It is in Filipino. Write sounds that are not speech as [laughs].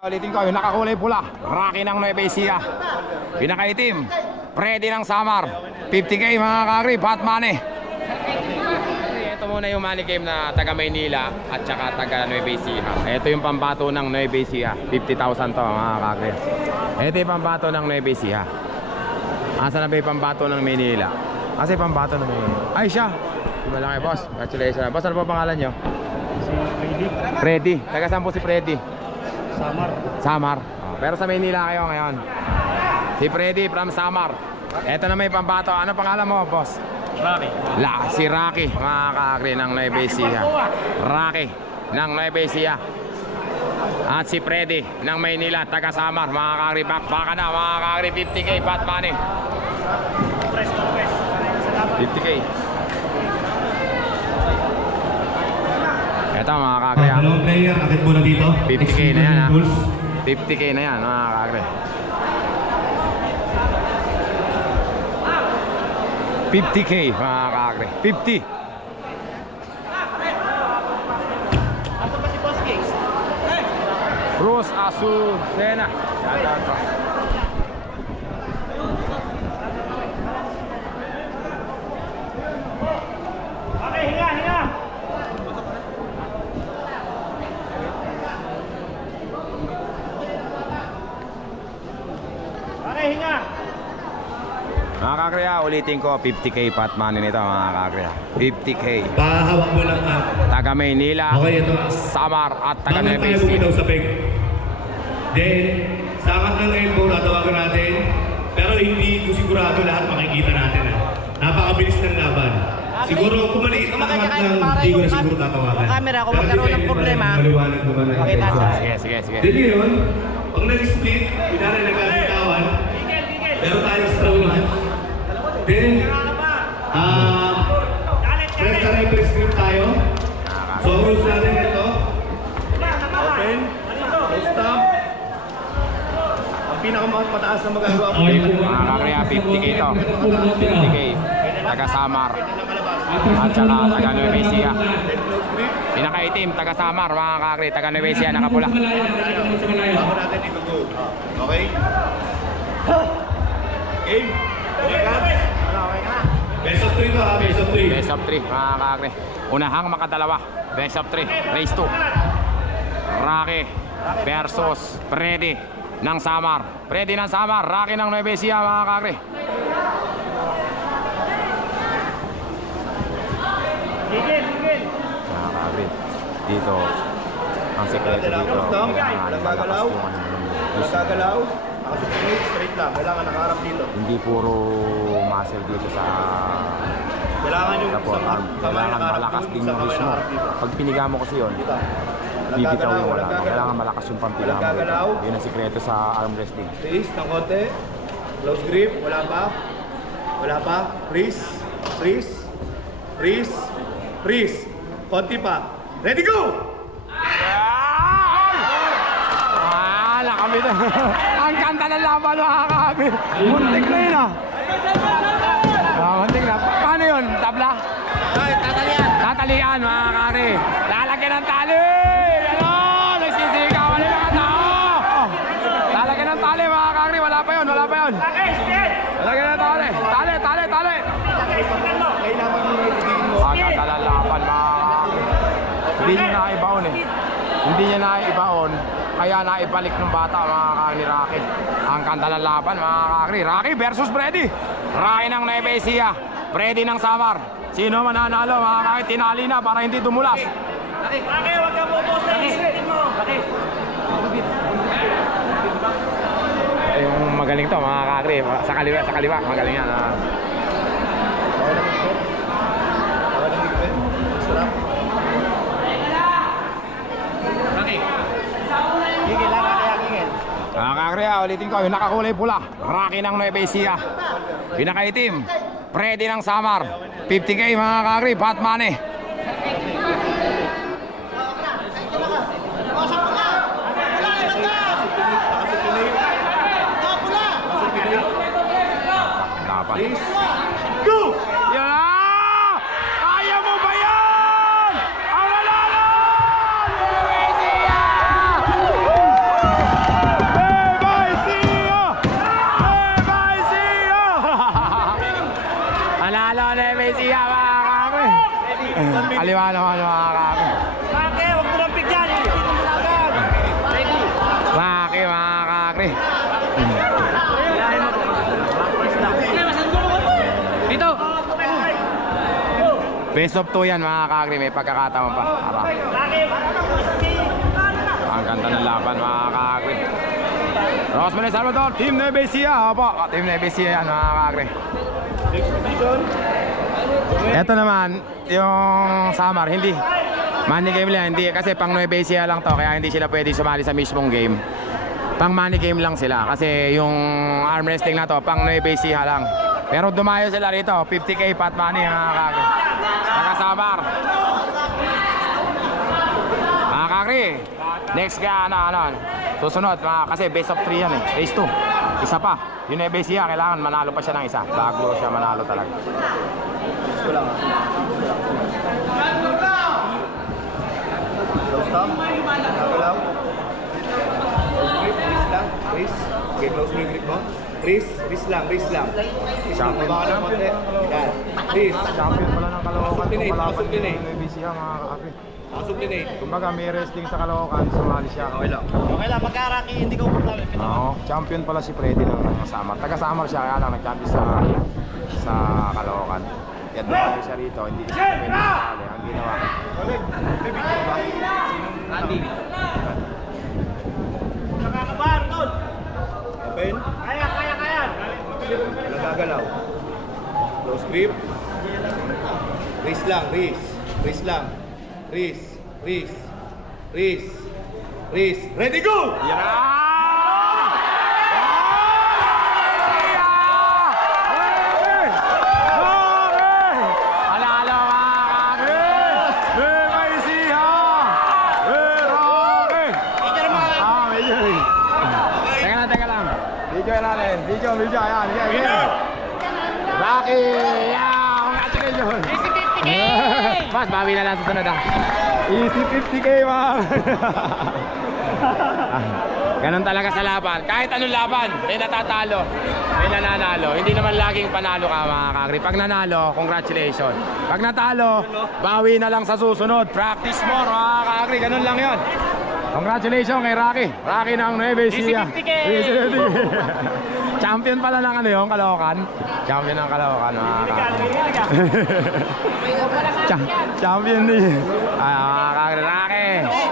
Ulitin ko, yung nakakulay pula, Rocky ng Nueva Ecija. Pinakaitim, Freddy ng Samar. 50k mga kakri, hot money. Ito muna yung money game na taga Maynila at saka taga Nueva Ecija. Ito yung pambato ng Nueva Ecija. 50,000 to mga kakri. Ito yung pambato ng Nueva Ecija. Asa na ba yung pambato ng Maynila? Kasi pambato ng Maynila. Ay siya! Malaki boss. Congratulations. Boss, ano po pangalan nyo? Si Freddy, Freddy. Taga saan po si Freddy? Samar. Samar. Oh, pero sa Maynila kayo ngayon. Si Freddy from Samar. Eto na may pambato. Ano pangalan mo, boss? Rocky. La, si Rocky, mga kakri ng Nueva Ecija. Rocky ng Nueva Ecija. At si Freddy ng Maynila, taga Samar, mga kakri. Bakbaka na, mga kakri. 50k, bat money. 50k. Eto mga kakri. ah. Dalawang player, akit muna dito. 50k na yan ha. Bulls. 50k na yan mga kakre. 50k mga kakre. 50. Cruz Azul Sena. Shout out po. Okay, hinga, hinga. Okay, hinga. Mga kakre ah, ulitin ko 50k pat money nito mga kakre. ah. 50k. Pahawak mo lang ah. Taga Maynila, Okay, ito. Samar at taga Tagal Nueva tayo bumitaw sa peg. Then, sa angat ng elbow, tatawagan natin. Pero hindi ko sigurado lahat makikita natin. Ah. Napakabilis ng laban. Siguro, kung maliit ang angat lang, hindi ko na siguro tatawagan. Ang camera, kung magkaroon ng problema, makita elbow. siya. Sige, sige, sige. Then yun, pag nag-split, pinara nagkakitawan, meron tayong straw match. Then, ah, press ka referee script tayo. So, ang rules natin ito, open, stop, ang pinakamataas na magagawa kakre ah, 50k to. 50k. Taga Samar. At saka taga Nueva Ecija. Pinakaitim, taga Samar, mga kakre, taga Nueva Ecija, nakapula. Bago natin ito go. Okay? Game? Best of 3 to ha, best of 3. Best of 3, mga kakre. Unahang makadalawa. Best of 3, race 2. Rocky versus Freddy ng Samar. Freddy ng Samar, Rocky ng Nueva Ecija, mga kakre. Higil, higil. Mga kakre, dito, ang sekreto dito, Walang malakas gagalaw. ano, Walang gagalaw. Nakasunod, straight lang. Kailangan nakaharap dito. hindi puro muscle dito sa Kailangan yung sa forearm. Kailangan malakas din yung wrist mo. Pag piniga mo kasi yun, bibitaw yung wala. Kailangan malakas yung pampiga mo. Yun ang sikreto sa arm wrestling. Taste ng konti. Close grip. Wala pa. Wala pa. Freeze. Freeze. Freeze. Freeze. Konti pa. Ready, go! Nakamit. [laughs] ang kanta ng laban mga kami. Muntik na yun ah. Ah, muntik na. Pa- paano yun? Tabla? Tatalian. Tatalian mga kari. Lalagyan ng tali. Hindi niya naibaon. Kaya naibalik ng bata mga kari Rocky. Ang kanta ng laban mga kari. Rocky versus Freddy. Rocky ng Nueva Ecija. Freddy ng Samar. Sino mananalo mga kari? Tinali na para hindi dumulas. Okay, huwag ka bubos sa isitin mo. Okay. yung magaling to mga kakri sa kaliwa sa kaliwa magaling yan ah. Higil lang, kaya higil. Ah, ulitin ko yung nakakulay pula. Rocky ng Nueva Ecija. Pinakaitim Freddy ng Samar. 50k mga kakri hot money Dapat. Go! Yan na! Kaya mo ba yan? Ang nanalo! Nueva Ecija! kakri. Dito! Best of 2 yan mga kakri, may pagkakataon pa. Para. Ang ganda ng laban mga kakri. Rosman Salvador, Team Nueva Ecija. Opo, Team Nueva Ecija yan mga kakri. Ito naman, yung Samar, hindi. Money game lang, hindi. Kasi pang Nueva Ecija lang to, kaya hindi sila pwede sumali sa mismong game. Pang money game lang sila. Kasi yung arm wrestling na to, pang Nueva Ecija lang. Pero dumayo sila rito, 50k pot money mga kakri. Mga Samar. Mga kakri, next ka, ano, ano, susunod, mga, kasi best of 3 yan eh, race 2. Isa pa, yung Nueva Ecija, kailangan manalo pa siya ng isa, bago siya manalo talaga. Stop. Close grip, wrist lang. Wrist. Okay, close mo yung grip mo. Wrist, wrist lang, wrist lang. Wrist lang, Champion. baba ka ng konti. Yan. Wrist. Champion pala ng Caloocan Pasok din eh, pasok din eh. Nueva Ecija mga kakri. Pasok din eh. Kumbaga may wrestling sa Caloocan, sumali siya. Okay lang. Okay lang, magkaraki, hindi ko komportable. Oo, champion pala si Freddy ng Samar. Taga Samar siya, kaya lang nag-champion sa sa Caloocan. Kaya dumayo siya rito, hindi siya pwede sumali. Ang ginawa, Andy. Nakakabar, Tol. Open. Kaya, kaya, kaya. Nagagalaw. Close grip. Wrist lang, wrist. Wrist lang. Wrist. Wrist. Wrist. Wrist. Ready, go! Ah, eh. Lang. Video natin. Video, video. Ayan, ayan, ayan. Rocky! Yeah! Congratulations! Easy 50K! Mas, bawi na lang sa sunod ah. Easy 50K, mga Ganon talaga sa laban. Kahit anong laban, may natatalo, may nananalo. Hindi naman laging panalo ka mga kakri. Pag nanalo, congratulations. Pag natalo, bawi na lang sa susunod. Practice more mga kakri. Ganon lang yon. Congratulations kay Rocky. Rocky ng Nueva Ecija. 50K! [laughs] Easy 50K. Champion pala ng ano yung Caloocan. Champion ng Caloocan. Cha- champion din. Ah. Rocky.